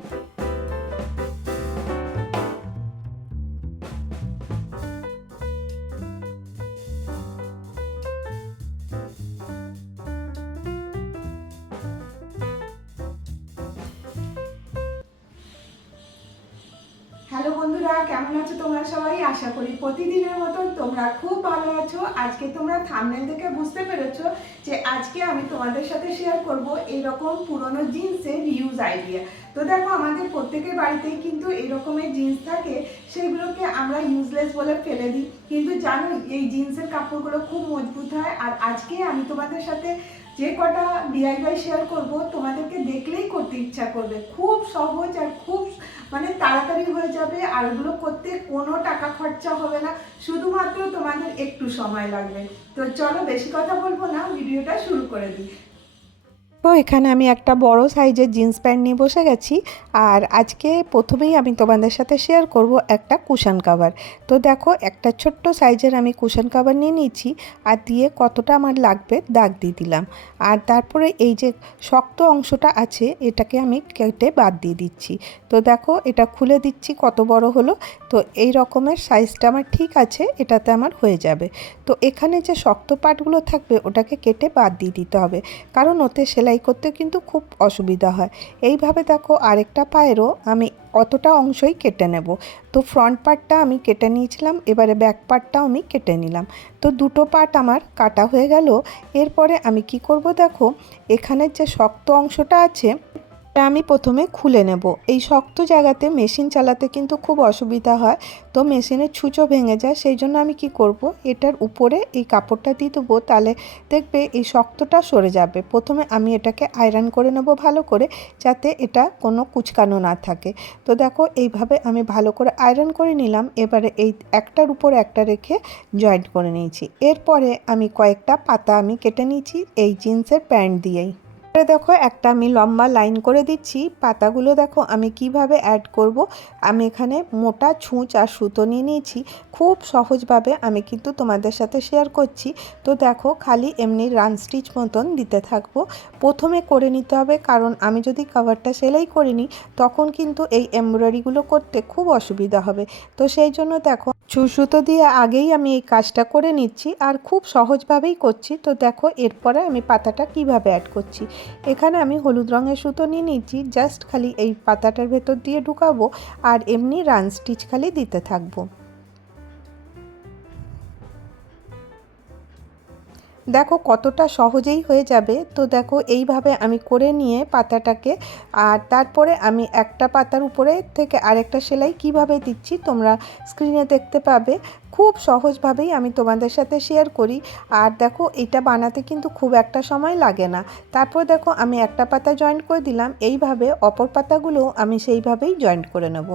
you hello বন্ধুরা, কেমন আছো তোমরা সবাই? আশা করি প্রতিদিনের মতন তোমরা খুব ভালো আছো। আজকে তোমরা থামনেল থেকে বুঝতে পেরেছ যে আজকে আমি তোমাদের সাথে শেয়ার করব এরকম পুরনো জিন্সের ইউজ আইডিয়া তো দেখো, আমাদের প্রত্যেকের বাড়িতেই কিন্তু এরকমের জিন্স থাকে, সেগুলোকে আমরা ইউজলেস বলে ফেলে দিই। কিন্তু জানো এই জিন্সের কাপড়গুলো খুব মজবুত হয়। আর আজকে আমি তোমাদের সাথে যে কটা ডিআইওয়াই শেয়ার করব, তোমাদেরকে দেখলেই করতে ইচ্ছা করবে। খুব সহজ আর খুব মানে তাড়াতাড়ি হয়ে যাবে, আর ওগুলো করতে কোনো টাকা খরচা হবে না। শুধুমাত্র তোমাদের একটু সময় লাগবে। তো চলো বেশি কথা বলব না, ভিডিওটা শুরু করে দিই। তো এখানে আমি একটা বড় সাইজের জিন্স প্যান্ট নিয়ে বসে গেছি। আর আজকে প্রথমেই আমি তোমাদের সাথে শেয়ার করব একটা কুশন কাভার তো দেখো, একটা ছোট্ট সাইজের আমি কুশন কাভার নিয়ে নিয়েছি আর দিয়ে কতটা আমার লাগবে দাগ দিয়ে দিলাম। আর তারপরে এই যে শক্ত অংশটা আছে, এটাকে আমি কেটে বাদ দিয়ে দিচ্ছি। তো দেখো, এটা খুলে দিচ্ছি, কত বড় হলো। তো এই রকমের সাইজটা আমার ঠিক আছে, এটাতে আমার হয়ে যাবে। তো এখানে যে শক্ত পাটগুলো থাকবে, ওটাকে কেটে বাদ দিয়ে দিতে হবে। কারণ ওতে সেলাই করতে কিন্তু খুব অসুবিধা হয়। এইভাবে দেখো আরেকটা পায়েরও আমি অতটা অংশই কেটে নেব। তো ফ্রন্ট পার্টটা আমি কেটে নিয়েছিলাম, এবারে ব্যাক পার্টটাও আমি কেটে নিলাম। তো দুটো পার্ট আমার কাটা হয়ে গেল। এরপরে আমি কি করব দেখো, এখানের যে শক্ত অংশটা আছে এটা আমি প্রথমে খুলে নেব। এই শক্ত জায়গাতে মেশিন চালাতে কিন্তু খুব অসুবিধা হয়। তো মেশিনের ছুঁচো ভেঙে যায়, সেই জন্য আমি কি করব? এটার উপরে এই কাপড়টা দিয়ে দেবো তাহলে দেখবে এই শক্তটা সরে যাবে। প্রথমে আমি এটাকে আয়রন করে নেব ভালো করে, যাতে এটা কোনো কুচকানো না থাকে। তো দেখো, এইভাবে আমি ভালো করে আয়রন করে নিলাম। এবারে এই একটার উপর একটা রেখে জয়েন্ট করে নিয়েছি। এরপরে আমি কয়েকটা পাতা আমি কেটে নিয়েছি, এই জিন্সের প্যান্ট দিয়েই। দেখো একটা আমি লম্বা লাইন করে দিচ্ছি। পাতাগুলো দেখো আমি কীভাবে অ্যাড করব। আমি এখানে মোটা ছুঁচ আর সুতো নিয়ে নিয়েছি। খুব সহজভাবে আমি কিন্তু তোমাদের সাথে শেয়ার করছি। তো দেখো খালি এমনি রান স্টিচ মতন দিতে থাকব। প্রথমে করে নিতে হবে কারণ আমি যদি কাভারটা সেলাই করে নিই তখন কিন্তু এই এমব্রয়ডারিগুলো করতে খুব অসুবিধা হবে। তো সেই জন্য দেখো ছু, সুতো দিয়ে আগেই আমি এই কাজটা করে নিচ্ছি আর খুব সহজভাবেই করছি। তো দেখো এরপরে আমি পাতাটা কীভাবে অ্যাড করছি। এখানে আমি হলুদ রঙের সুতো নিয়ে নিচ্ছি জাস্ট খালি এই পাতাটার ভেতর দিয়ে ঢুকাবো আর এমনি রান স্টিচ খালি দিতে থাকব। দেখো কতটা সহজেই হয়ে যাবে। তো দেখো এইভাবে আমি করে নিয়ে পাতাটাকে, আর তারপরে আমি একটা পাতার উপরে থেকে আরেকটা সেলাই কীভাবে দিচ্ছি তোমরা স্ক্রিনে দেখতে পাবে। খুব সহজভাবেই আমি তোমাদের সাথে শেয়ার করি। আর দেখো এটা বানাতে কিন্তু খুব একটা সময় লাগে না। তারপর দেখো আমি একটা পাতা জয়েন্ট করে দিলাম। এইভাবে অপর পাতাগুলো আমি সেইভাবেই জয়েন্ট করে নেব।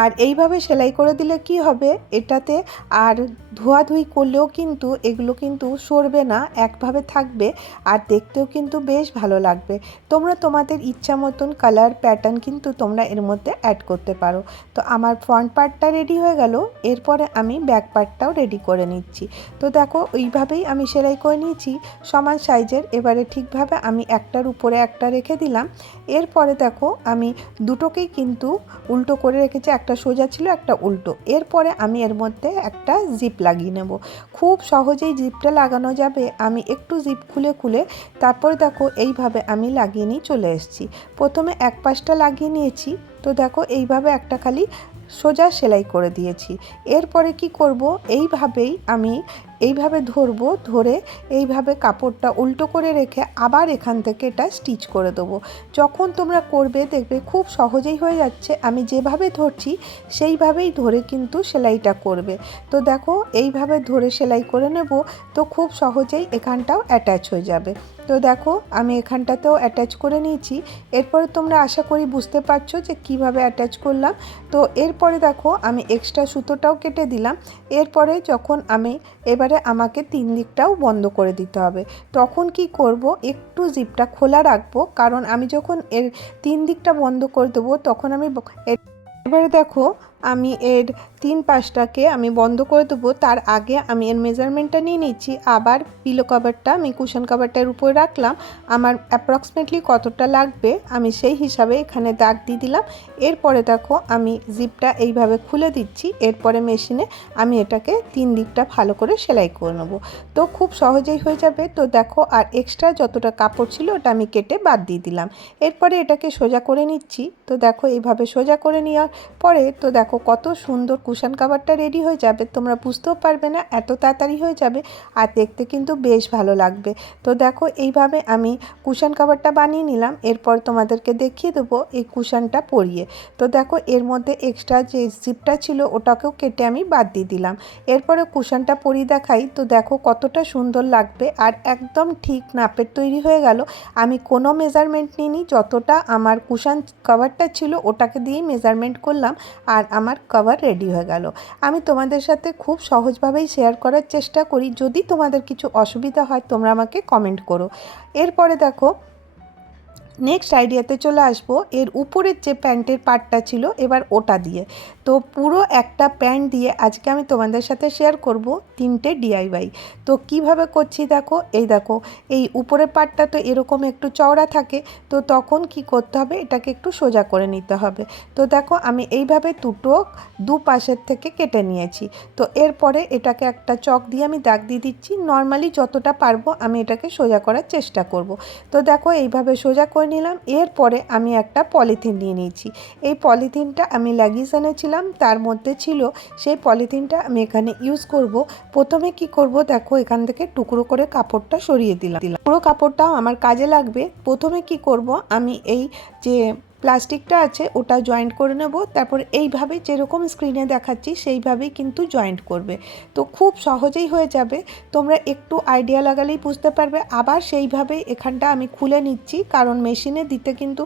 আর এইভাবে সেলাই করে দিলে কি হবে? এটাতে আর ধোয়াধুয়ি করলেও কিন্তু এগুলো কিন্তু সরবে না, একভাবে থাকবে আর দেখতেও কিন্তু বেশ ভালো লাগবে। তোমরা তোমাদের ইচ্ছা মতন কালার প্যাটার্ন কিন্তু তোমরা এর মধ্যে অ্যাড করতে পারো। তো আমার ফ্রন্ট পার্টটা রেডি হয়ে গেল, এরপরে আমি ব্যাক পার্টটাও রেডি করে নিচ্ছি। তো দেখো ওইভাবেই আমি সেলাই করে নিয়েছি। সমান সাইজের এবারে ঠিকভাবে আমি একটার উপরে একটা রেখে দিলাম। এরপরে দেখো, আমি দুটোকেই কিন্তু উল্টো করে রেখেছি, একটা সোজা ছিল, একটা উল্টো। এরপরে আমি এর মধ্যে একটা জিপ লাগিয়ে নেব। খুব সহজেই জিপটা লাগানো যাবে। আমি একটু জিপ খুলে খুলে তারপরে দেখো, এইভাবে আমি লাগিয়ে নিয়ে চলে এসেছি। প্রথমে এক পাশটা লাগিয়ে নিয়েছি, তো দেখো, এইভাবে একটা খালি সোজা সেলাই করে দিয়েছি। এরপরে কি করব? এইভাবেই আমি এইভাবে ধরবো, ধরে এইভাবে কাপড়টা উল্টো করে রেখে আবার এখান থেকে এটা স্টিচ করে দেবো। যখন তোমরা করবে দেখবে খুব সহজেই হয়ে যাচ্ছে। আমি যেভাবে ধরছি সেইভাবেই ধরে কিন্তু সেলাইটা করবে। তো দেখো এইভাবে ধরে সেলাই করে নেব তো খুব সহজেই এখানটাও অ্যাটাচ হয়ে যাবে। তো দেখো আমি এখানটাতেও অ্যাটাচ করে নিয়েছি। এরপরে তোমরা আশা করি বুঝতে পারছ যে কীভাবে অ্যাটাচ করলাম। তো এরপরে দেখো আমি এক্সট্রা সুতোটাও কেটে দিলাম। এরপরে যখন আমি এবারে আমাকে তিন দিকটাও বন্ধ করে দিতে হবে। তখন কি করব? একটু জিপটা খোলা রাখব, কারণ আমি যখন এর তিন দিকটা বন্ধ করে দেবো, তখন আমি এবারে দেখো, আমি এর তিন পাশটাকে আমি বন্ধ করে দেবো। তার আগে আমি এর মেজারমেন্টটা নিয়ে নিচ্ছি। আবার পিলো কভারটা আমি কুশন কভারটার উপরে রাখলাম। আমার অ্যাপ্রক্সিমেটলি কতটা লাগবে আমি সেই হিসাবে এখানে দাগ দিয়ে দিলাম। এরপরে দেখো, আমি জিপটা এইভাবে খুলে দিচ্ছি। এরপরে মেশিনে আমি এটাকে তিন দিকটা ভালো করে সেলাই করে নেব। তো খুব সহজেই হয়ে যাবে। তো দেখো, আর এক্সট্রা যতটা কাপড় ছিল ওটা আমি কেটে বাদ দিয়ে দিলাম। এরপরে এটাকে সোজা করে নিচ্ছি। তো দেখো, এইভাবে সোজা করে নেওয়ার পরে তো দেখো কত সুন্দর কুশন কাভারটা রেডি হয়ে যাবে, তোমরা বুঝতেও পারবে না, এত তাড়াতাড়ি হয়ে যাবে আর দেখতে কিন্তু বেশ ভালো লাগবে। তো দেখো এইভাবে আমি কুশন কাভারটা বানিয়ে নিলাম, এরপর তোমাদেরকে দেখিয়ে দেবো এই কুশনটা পরিয়ে। তো দেখো এর মধ্যে এক্সট্রা যে জিপটা ছিল ওটাকেও কেটে আমি বাদ দিয়ে দিলাম। এরপরে কুশনটা পরিয়ে দেখাই, তো দেখো কতটা সুন্দর লাগবে আর একদম ঠিক নাপের তৈরি হয়ে গেল। আমি কোনো মেজারমেন্ট নিইনি, যতটা আমার কুশন কাভারটা ছিল ওটাকে দিয়েই মেজারমেন্ট করলাম আর আমার কভার রেডি হয়ে গেল। আমি তোমাদের সাথে খুব সহজভাবেই শেয়ার করার চেষ্টা করি। যদি তোমাদের কিছু অসুবিধা হয় তোমরা আমাকে কমেন্ট করো। এরপরে দেখো নেক্সট আইডিয়াতে চলে আসব। এর উপরের যে প্যান্টের পার্টটা ছিল, এবার ওটা দিয়ে। তো পুরো একটা প্যান্ট দিয়ে আজকে আমি তোমাদের সাথে শেয়ার করব তিনটে ডিআইওয়াই তো কীভাবে করছি দেখো, এই দেখো, এই উপরের পার্টটা তো এরকম একটু চওড়া থাকে, তো তখন কি করতে হবে, এটাকে একটু সোজা করে নিতে হবে। তো দেখো, আমি এইভাবে দুটো দু পাশের থেকে কেটে নিয়েছি। তো এরপরে এটাকে একটা চক দিয়ে আমি দাগ দিয়ে দিচ্ছি। নর্মালি যতটা পারব আমি এটাকে সোজা করার চেষ্টা করব। তো দেখো, এইভাবে সোজা করে নিলাম। এরপরে আমি একটা পলিথিন নিয়ে নিয়েছি। এই পলিথিনটা আমি লাগিয়ে এনেছিলাম। তার মধ্যে ছিল সেই পলিথিনটা আমি এখানে ইউজ করব। প্রথমে কি করব? দেখো, এখান থেকে টুকরো করে কাপড়টা সরিয়ে দিলাম দিলাম। পুরো কাপড়টাও আমার কাজে লাগবে। প্রথমে কি করব? আমি এই যে প্লাস্টিকটা আছে, ওটা জয়েন্ট করে নেব। তারপর এইভাবে যেরকম স্ক্রিনে দেখাচ্ছি, সেইভাবেই কিন্তু জয়েন্ট করবে। তো খুব সহজেই হয়ে যাবে। তোমরা একটু আইডিয়া লাগালেই বুঝতে পারবে। আবার সেইভাবেই এখানটা আমি খুলে নিচ্ছি, কারণ মেশিনে দিতে কিন্তু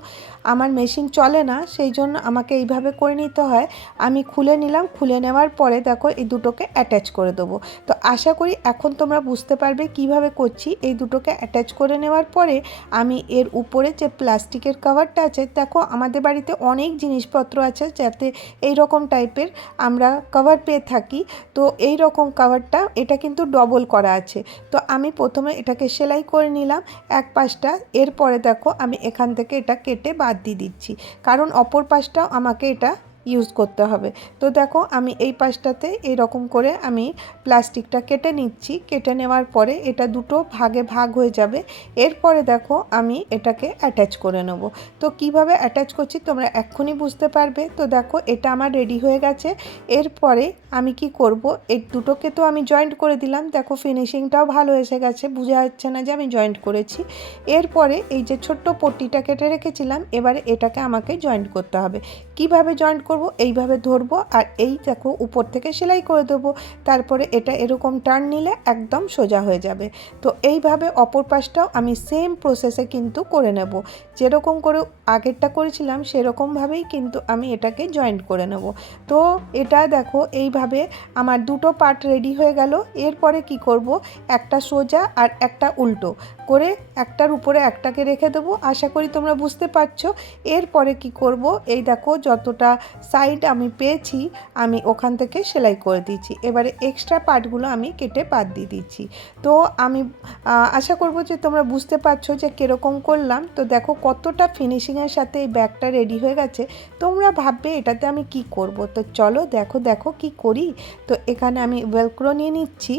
আমার মেশিন চলে না, সেই জন্য আমাকে এইভাবে করে নিতে হয়। আমি খুলে নিলাম, খুলে নেওয়ার পরে দেখো এই দুটোকে অ্যাটাচ করে দেবো। তো আশা করি এখন তোমরা বুঝতে পারবে কীভাবে করছি। এই দুটোকে অ্যাটাচ করে নেওয়ার পরে আমি এর উপরে যে প্লাস্টিকের কাভারটা আছে, দেখো আমাদের বাড়িতে অনেক জিনিসপত্র আছে যাতে এই রকম টাইপের আমরা কভার পেয়ে থাকি। তো এই রকম কভারটা এটা কিন্তু ডবল করা আছে। তো আমি প্রথমে এটাকে সেলাই করে নিলাম এক পাশটা। এরপরে দেখো আমি এখান থেকে এটা কেটে বাদ দিয়ে দিচ্ছি। কারণ অপর পাশটাও আমাকে এটা ইউজ করতে হবে। তো দেখো, আমি এই পাশটাতে এরকম করে আমি প্লাস্টিকটা কেটে নিচ্ছি। কেটে নেওয়ার পরে এটা দুটো ভাগে ভাগ হয়ে যাবে। এরপরে দেখো, আমি এটাকে অ্যাটাচ করে নেব। তো কীভাবে অ্যাটাচ করছি তোমরা এক্ষুনি বুঝতে পারবে। তো দেখো, এটা আমার রেডি হয়ে গেছে। এরপরে আমি কি করব, এই দুটোকে তো আমি জয়েন্ট করে দিলাম। দেখো ফিনিশিংটাও ভালো এসে গেছে। বোঝা যাচ্ছে না যে আমি জয়েন্ট করেছি। এরপরে এই যে ছোট্ট পট্টিটা কেটে রেখেছিলাম, এবারে এটাকে আমাকে জয়েন্ট করতে হবে। কীভাবে জয়েন্ট করব, এইভাবে ধরবো আর এই দেখো উপর থেকে সেলাই করে দেবো। তারপরে এটা এরকম টার্ন নিলে একদম সোজা হয়ে যাবে। তো এইভাবে অপর পাশটাও আমি সেম প্রসেসে কিন্তু করে নেব। যেরকম করে আগেরটা করেছিলাম, সেরকমভাবেই কিন্তু আমি এটাকে জয়েন্ট করে নেব। তো এটা দেখো এইভাবে আমার দুটো পার্ট রেডি হয়ে গেল। এরপরে কি করব? একটা সোজা আর একটা উল্টো করে একটার উপরে একটাকে রেখে দেবো। আশা করি তোমরা বুঝতে পারছ। এরপরে কি করব? এই দেখো যতটা সাইড আমি পেয়েছি, আমি ওখান থেকে সেলাই করে দিচ্ছি এবারে এক্সট্রা পার্টগুলো আমি কেটে বাদ দিয়ে দিচ্ছি। তো আমি আশা করব যে তোমরা বুঝতে পারছ যে কীরকম করলাম। তো দেখো কতটা ফিনিশিংয়ের সাথে এই ব্যাগটা রেডি হয়ে গেছে। তোমরা ভাববে এটাতে আমি কি করব? তো চলো দেখো দেখো কি করি। তো এখানে আমি ওয়েলক্রো নিয়ে নিচ্ছি।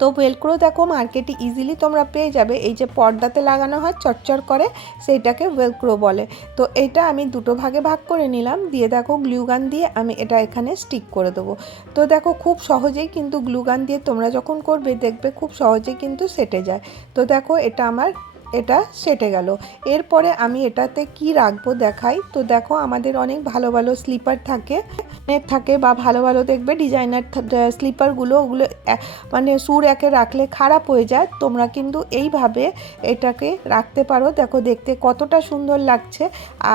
তো ওয়েলক্রো দেখো মার্কেটে ইজিলি তোমরা পেয়ে যাবে। এই যে পর্দাতে লাগানো হয় চটচর করে, সেইটাকে ওয়েলক্রো বলে। তো এটা আমি দুটো ভাগে ভাগ করে নিলাম। দিয়ে দেখো গ্লুগান দিয়ে আমি এটা এখানে স্টিক করে দেবো। তো দেখো, খুব সহজেই কিন্তু গ্লুগান দিয়ে তোমরা যখন করবে, দেখবে খুব সহজেই কিন্তু সেটে যায়। তো দেখো, এটা আমার, এটা সেটে গেল। এরপরে আমি এটাতে কি রাখব দেখাই। তো দেখো, আমাদের অনেক ভালো ভালো স্লিপার থাকে। থাকে বা ভালো ভালো দেখবে ডিজাইনার স্লিপারগুলো ওগুলো মানে সুর একে রাখলে খারাপ হয়ে যায়, তোমরা কিন্তু এইভাবে এটাকে রাখতে পারো। দেখো, দেখতে কতটা সুন্দর লাগছে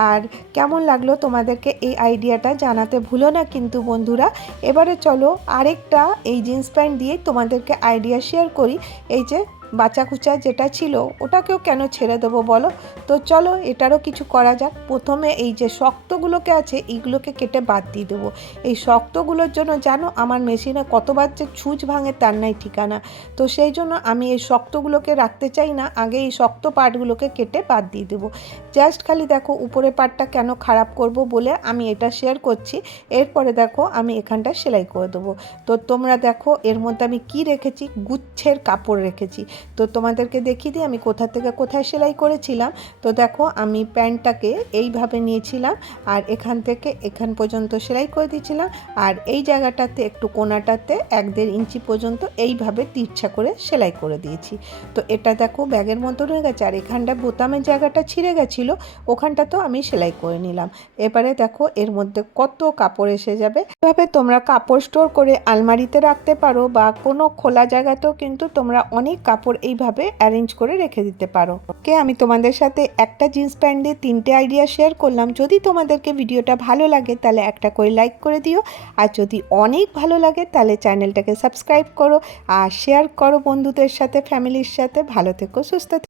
আর কেমন লাগল তোমাদেরকে এই আইডিয়াটা জানাতে ভুলো না কিন্তু বন্ধুরা। এবারে চলো আরেকটা এই জিন্স প্যান্ট দিয়ে তোমাদেরকে আইডিয়া শেয়ার করি। এই যে বাঁচা কুচা যেটা ছিল, ওটাকেও কেন ছেড়ে দেবো বলো? তো চলো, এটারও কিছু করা যাক। প্রথমে এই যে শক্তগুলোকে আছে, এইগুলোকে কেটে বাদ দিয়ে দেবো। এই শক্তগুলোর জন্য জানো, আমার মেশিনে কতবার যে ছুঁচ ভাঙে তার নাই ঠিকানা। তো সেই জন্য আমি এই শক্তগুলোকে রাখতে চাই না, আগে এই শক্ত পার্টগুলোকে কেটে বাদ দিয়ে দেবো। জাস্ট খালি দেখো, উপরে পার্টটা কেন খারাপ করব বলে আমি এটা শেয়ার করছি। এরপরে দেখো, আমি এখানটা সেলাই করে দেবো। তো তোমরা দেখো, এর মধ্যে আমি কি রেখেছি? গুচ্ছের কাপড় রেখেছি। তো তোমাদেরকে দেখিয়ে দিই, আমি কোথা থেকে কোথায় সেলাই করেছিলাম। তো দেখো, আমি প্যান্টটাকে এইভাবে নিয়েছিলাম আর এখান থেকে এখান পর্যন্ত সেলাই করে দিয়েছিলাম আর এই জায়গাটাতে, একটু কোনাটাতে এক দেড় ইঞ্চি পর্যন্ত এইভাবে তিরছা করে সেলাই করে দিয়েছি। তো এটা দেখো, ব্যাগের মতো রয়ে গেছে আর এখানটা বোতামের জায়গাটা ছিঁড়ে গেছিল ওখানটা তো আমি সেলাই করে নিলাম। এবারে দেখো, এর মধ্যে কত কাপড় এসে যাবে। এভাবে তোমরা কাপড় স্টোর করে আলমারিতে রাখতে পারো বা কোনো খোলা জায়গাতেও কিন্তু তোমরা অনেক কাপড় এইভাবে অ্যারেঞ্জ করে রেখে দিতে পারো। ওকে, আমি তোমাদের সাথে একটা জিন্স প্যান্ট দিয়ে তিনটে আইডিয়া শেয়ার করলাম। যদি তোমাদেরকে ভিডিওটা ভালো লাগে, তাহলে একটা করে লাইক করে দিও। আর যদি অনেক ভালো লাগে, তাহলে চ্যানেলটাকে সাবস্ক্রাইব করো। আর শেয়ার করো বন্ধুদের সাথে ফ্যামিলির সাথে। ভালো থেকো, সুস্থ থেকো।